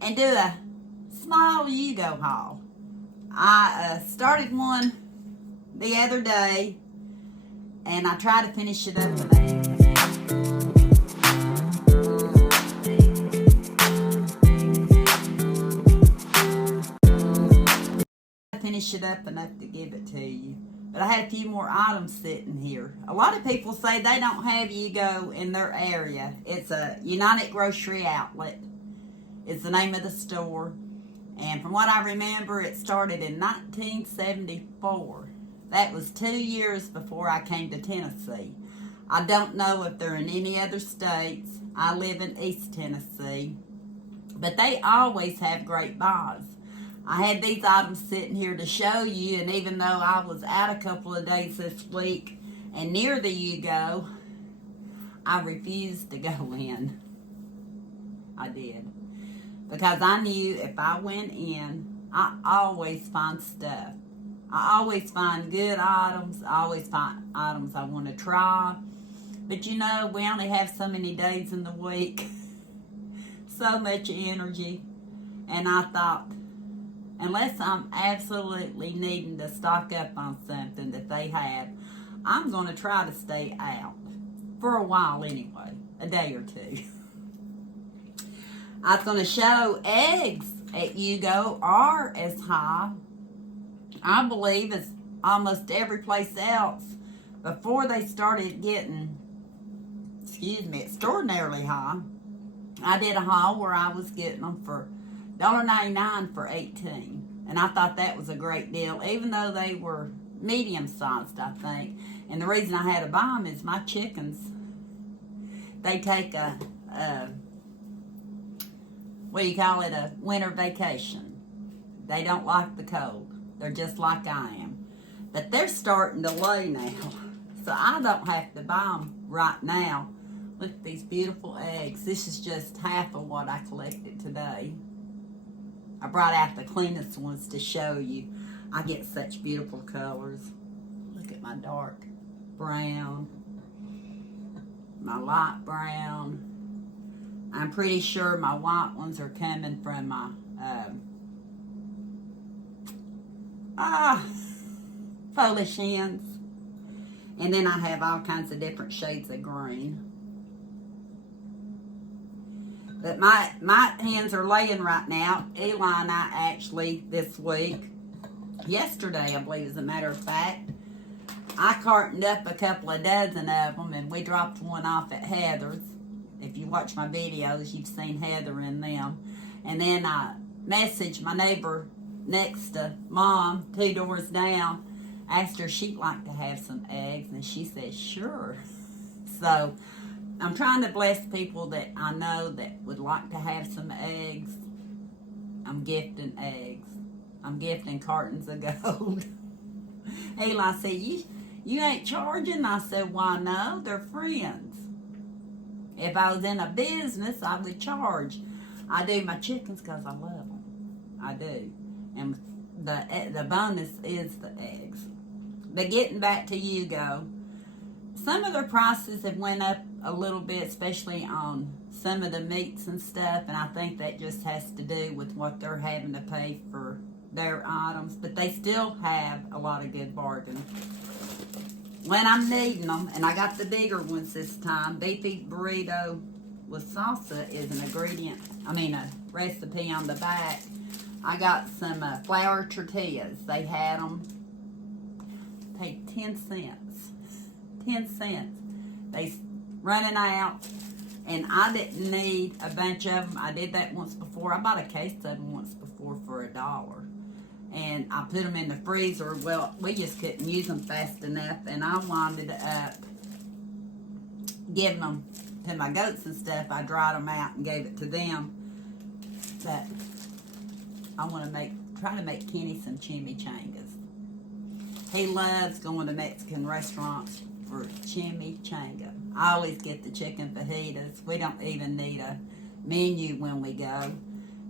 and do a small UGO haul. I started one the other day, and I tried to finish it up today. Finish it up enough to give it to you, but I had a few more items sitting here. A lot of people say they don't have UGO in their area. It's a United Grocery Outlet. It's the name of the store, and from what I remember, it started in 1974. That was 2 years before I came to Tennessee. I don't know if they're in any other states. I live in East Tennessee, but they always have great buys. I had these items sitting here to show you, and even though I was out a couple of days this week and near the UGO, I refused to go in. I did. Because I knew if I went in, I always find stuff. I always find good items. I always find items I want to try. But you know, we only have so many days in the week. So much energy. And I thought, unless I'm absolutely needing to stock up on something that they have, I'm going to try to stay out. For a while anyway. A day or two. I was going to show eggs at UGO are as high, I believe, as almost every place else before they started getting, extraordinarily high. I did a haul where I was getting them for $1.99 for 18, and I thought that was a great deal, even though they were medium-sized, I think. And the reason I had to buy them is my chickens, they take a winter vacation. They don't like the cold. They're just like I am. But they're starting to lay now, so I don't have to buy them right now. Look at these beautiful eggs. This is just half of what I collected today. I brought out the cleanest ones to show you. I get such beautiful colors. Look at my dark brown, my light brown. I'm pretty sure my white ones are coming from my Polish hens. And then I have all kinds of different shades of green. But my hens are laying right now. Eli and I actually this week, yesterday I believe as a matter of fact, I cartoned up a couple of dozen of them, and we dropped one off at Heather's. If you watch my videos, you've seen Heather in them. And then I messaged my neighbor next to Mom, 2 doors down, asked her if she'd like to have some eggs, and she said, sure. So I'm trying to bless people that I know that would like to have some eggs. I'm gifting eggs. I'm gifting cartons of gold. Eli said, you ain't charging? I said, why no? They're friends. If I was in a business, I would charge. I do my chickens because I love them. I do. And the bonus is the eggs. But getting back to UGO, some of their prices have went up a little bit, especially on some of the meats and stuff, and I think that just has to do with what they're having to pay for their items. But they still have a lot of good bargains. When I'm needing them, and I got the bigger ones this time, beefy burrito with salsa is an ingredient, a recipe on the back. I got some flour tortillas. They had them, paid 10 cents. 10 cents. They running out, and I didn't need a bunch of them. I did that once before. I bought a case of them once before for $1. And I put them in the freezer. Well, we just couldn't use them fast enough, and I wound up giving them to my goats and stuff. I dried them out and gave it to them. But I want to try to make Kenny some chimichangas. He loves going to Mexican restaurants for chimichanga. I always get the chicken fajitas. We don't even need a menu when we go.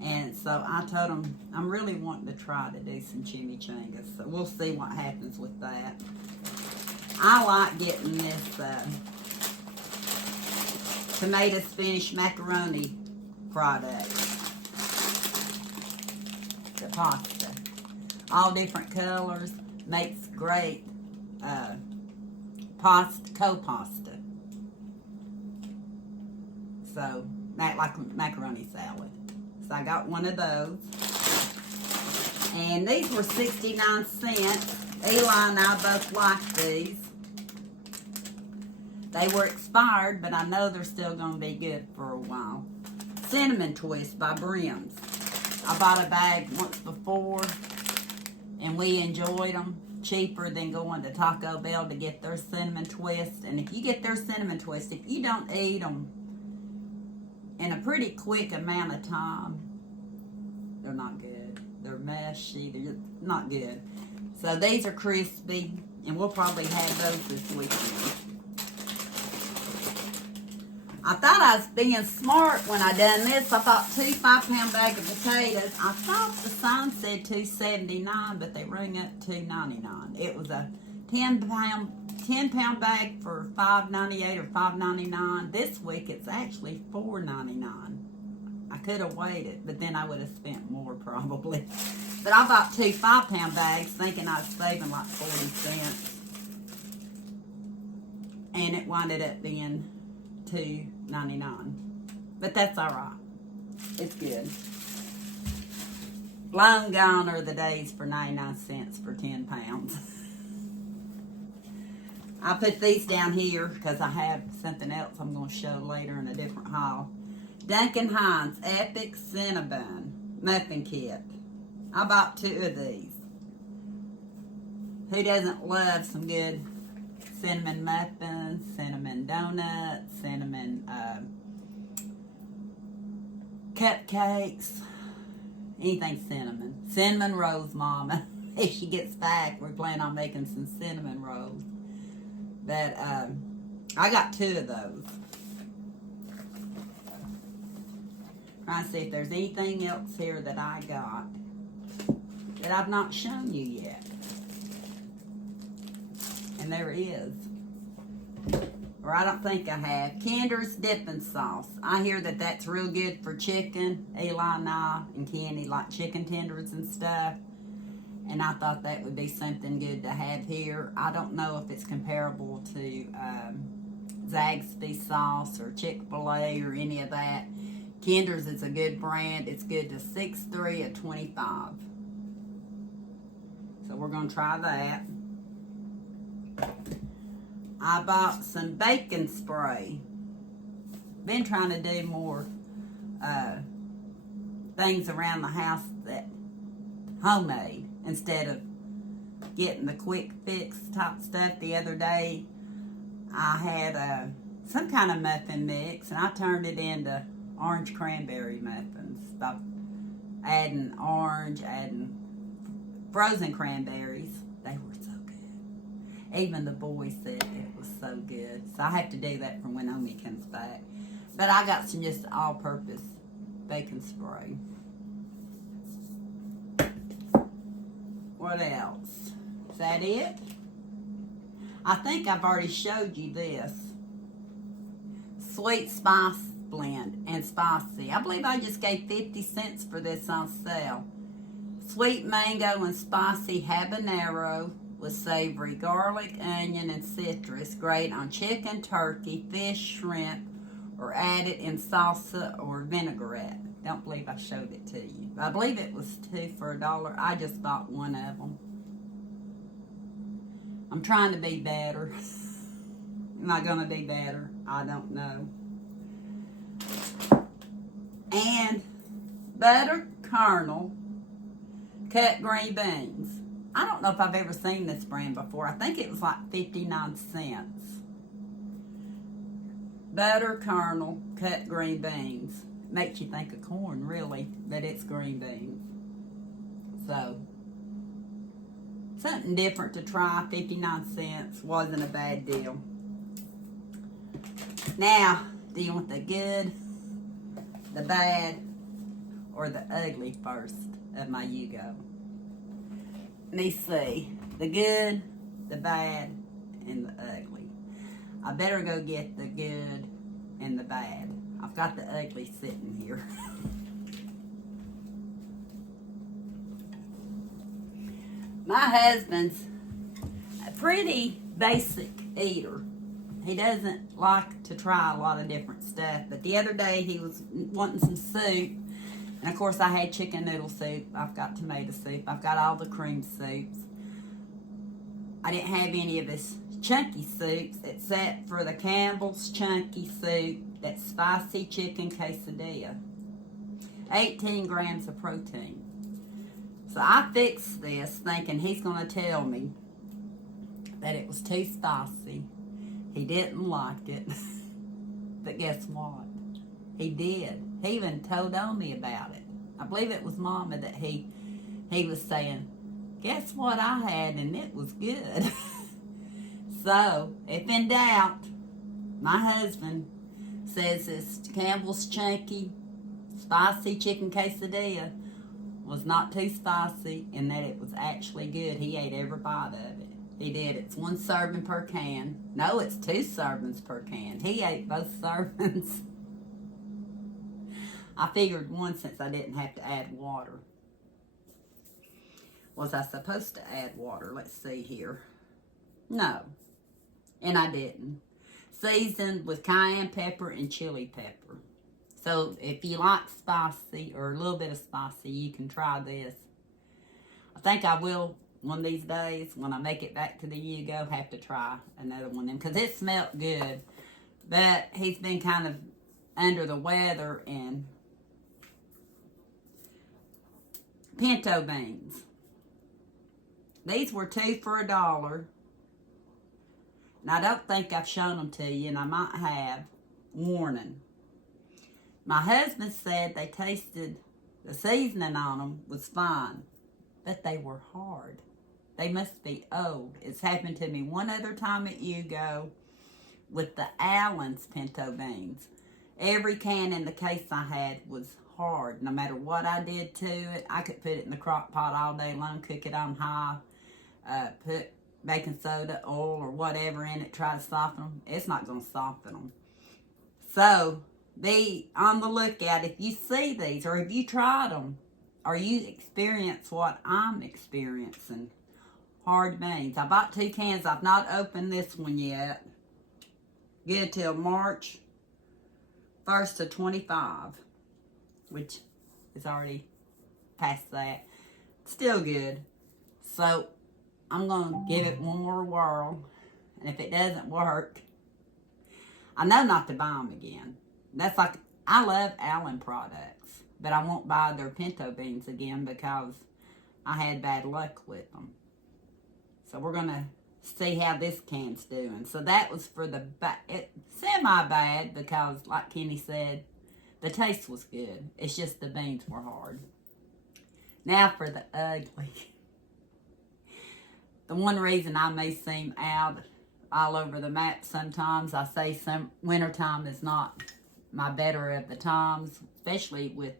And so I told him I'm really wanting to try to do some chimichangas. So we'll see what happens with that. I like getting this tomato spinach macaroni product. pasta. All different colors. Makes great co-pasta. So, like macaroni salad. So I got one of those. And these were 69 cents. Eli and I both like these. They were expired, but I know they're still going to be good for a while. Cinnamon Twist by Brim's. I bought a bag once before, and we enjoyed them. Cheaper than going to Taco Bell to get their Cinnamon Twist. And if you get their Cinnamon Twist, if you don't eat them in a pretty quick amount of time, they're not good. They're mushy. They're just not good. So these are crispy, and we'll probably have those this weekend. I thought I was being smart when I done this. I bought 2 5-pound bags of potatoes. I thought the sign said $2.79, but they rang up $2.99. It was a 10-pound bag for $5.98 or $5.99. This week it's actually $4.99. I could have waited, but then I would have spent more probably. But I bought 2 5-pound bags thinking I was saving like 40 cents. And it winded up being $2.99. But that's alright. It's good. Long gone are the days for 99 cents for 10 pounds. I put these down here because I have something else I'm going to show later in a different haul. Duncan Hines Epic Cinnabon Muffin Kit. I bought 2 of these. Who doesn't love some good cinnamon muffins, cinnamon donuts, cinnamon cupcakes, anything cinnamon. Cinnamon rolls, Mama. If she gets back, we're planning on making some cinnamon rolls. But I got 2 of those. Trying to see if there's anything else here that I got that I've not shown you yet. And there is. Or I don't think I have. Kinder's dipping sauce. I hear that that's real good for chicken. Eli and I and Kenny like chicken tenders and stuff. And I thought that would be something good to have here. I don't know if it's comparable to Zaxby sauce or Chick-fil-A or any of that. Kinder's is a good brand. It's good to 6-3 at 25. So we're going to try that. I bought some bacon spray. Been trying to do more things around the house that homemade instead of getting the quick fix type stuff. The other day I had some kind of muffin mix and I turned it into orange cranberry muffins by adding orange, adding frozen cranberries. They were so good. Even the boys said it was so good. So I have to do that for when Omi comes back. But I got some just all-purpose bacon spray. What else? Is that it? I think I've already showed you this. Sweet spice blend and spicy. I believe I just gave 50 cents for this on sale. Sweet mango and spicy habanero with savory garlic, onion, and citrus. Great on chicken, turkey, fish, shrimp, or add it in salsa or vinaigrette. Don't believe I showed it to you. I believe it was 2 for $1. I just bought 1 of them. I'm trying to be better. Am I going to be better? I don't know. And butter kernel cut green beans. I don't know if I've ever seen this brand before. I think it was like 59 cents. Butter kernel cut green beans. Makes you think of corn, really, but it's green beans. So, something different to try. 59 cents wasn't a bad deal. Now, do you want the good, the bad, or the ugly first of my UGO? Let me see. The good, the bad, and the ugly. I better go get the good and the bad. I've got the ugly sitting here. My husband's a pretty basic eater. He doesn't like to try a lot of different stuff. But the other day he was wanting some soup. And of course I had chicken noodle soup. I've got tomato soup. I've got all the cream soups. I didn't have any of his chunky soups except for the Campbell's chunky soup, that spicy chicken quesadilla. 18 grams of protein. So I fixed this thinking he's going to tell me that it was too spicy. He didn't like it. But guess what? He did. He even told on me about it. I believe it was Mama that he was saying, guess what I had, and it was good. So, if in doubt, my husband says this Campbell's chunky spicy chicken quesadilla was not too spicy and that it was actually good. He ate every bite of it. He did. It's 1 serving per can. No, it's 2 servings per can. He ate both servings. I figured one since I didn't have to add water. Was I supposed to add water? Let's see here. No. And I didn't. Seasoned with cayenne pepper and chili pepper. So if you like spicy or a little bit of spicy, you can try this. I think I will one of these days when I make it back to the UGO have to try another one because it smelled good. But he's been kind of under the weather. And pinto beans. These were 2 for $1. And I don't think I've shown them to you, and I might have. Warning. My husband said they tasted, the seasoning on them was fine, but they were hard. They must be old. It's happened to me one other time at UGO with the Allen's pinto beans. Every can in the case I had was hard. No matter what I did to it, I could put it in the crock pot all day long, cook it on high, put baking soda, oil, or whatever in it, try to soften them. It's not going to soften them. So, be on the lookout. If you see these, or if you tried them, or you experience what I'm experiencing, hard beans. I bought 2 cans. I've not opened this one yet. Good till March 1st of 25, which is already past that. Still good. So, I'm going to give it one more whirl. And if it doesn't work, I know not to buy them again. That's like, I love Allen products, but I won't buy their pinto beans again because I had bad luck with them. So we're going to see how this can's doing. So that was for the, semi-bad because, like Kenny said, the taste was good. It's just the beans were hard. Now for the ugly. The one reason I may seem out all over the map sometimes, I say some wintertime is not my better of the times, especially with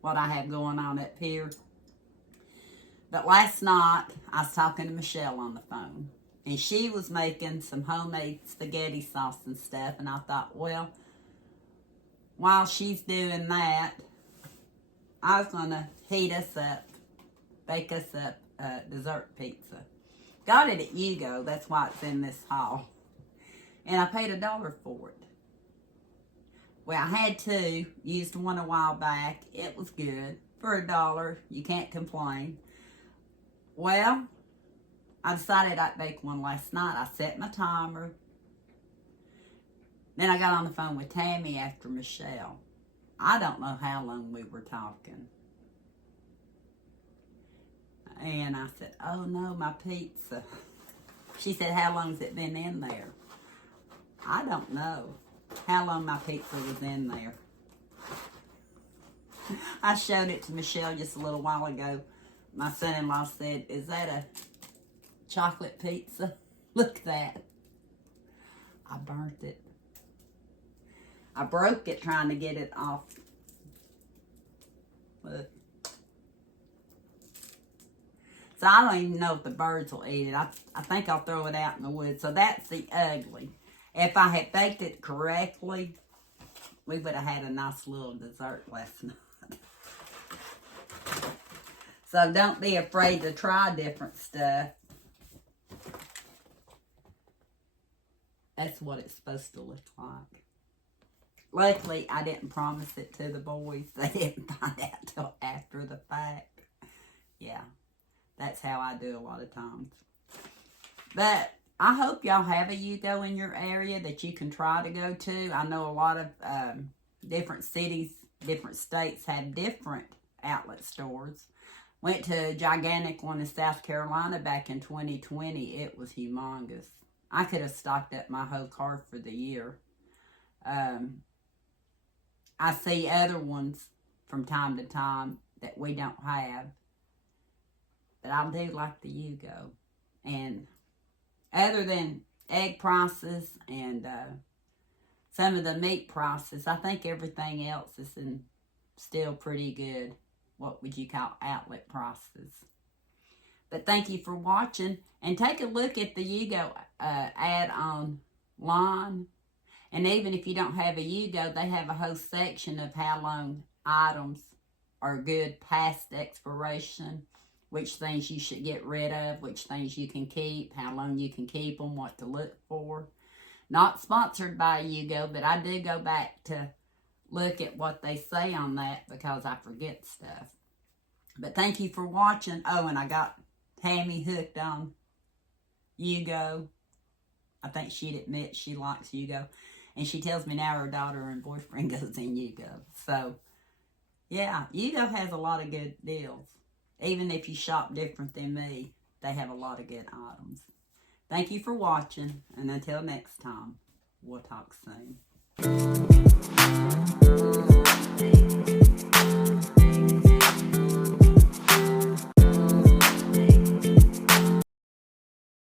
what I have going on up here. But last night, I was talking to Michelle on the phone, and she was making some homemade spaghetti sauce and stuff, and I thought, well, while she's doing that, I was going to heat us up, bake us up dessert pizza. Got it at UGO, that's why it's in this haul. And I paid $1 for it. Well, I had 2, used one a while back. It was good. For $1, you can't complain. Well, I decided I'd bake one last night. I set my timer. Then I got on the phone with Tammy after Michelle. I don't know how long we were talking. And I said, oh no, my pizza. She said, how long's it been in there? I don't know how long my pizza was in there. I showed it to Michelle just a little while ago. My son-in-law said, is that a chocolate pizza? Look at that. I burnt it. I broke it trying to get it off. Look. So I don't even know if the birds will eat it. I think I'll throw it out in the woods. So that's the ugly. If I had baked it correctly, we would have had a nice little dessert last night. So don't be afraid to try different stuff. That's what it's supposed to look like. Luckily, I didn't promise it to the boys. They didn't find out till after the fact. Yeah, that's how I do a lot of times. But I hope y'all have a UGO in your area that you can try to go to. I know a lot of different cities, different states have different outlet stores. Went to a gigantic one in South Carolina back in 2020. It was humongous. I could have stocked up my whole cart for the year. I see other ones from time to time that we don't have. But I do like the UGO. And other than egg prices and some of the meat prices, I think everything else is still pretty good. What would you call outlet prices? But thank you for watching. And take a look at the UGO ad online. And even if you don't have a UGO, they have a whole section of how long items are good past expiration, which things you should get rid of, which things you can keep, how long you can keep them, what to look for. Not sponsored by UGO, but I do go back to look at what they say on that because I forget stuff. But thank you for watching. Oh, and I got Tammy hooked on UGO. I think she'd admit she likes UGO. And she tells me now her daughter and boyfriend goes in UGO. So, yeah, UGO has a lot of good deals. Even if you shop different than me, they have a lot of good items. Thank you for watching. And until next time, we'll talk soon.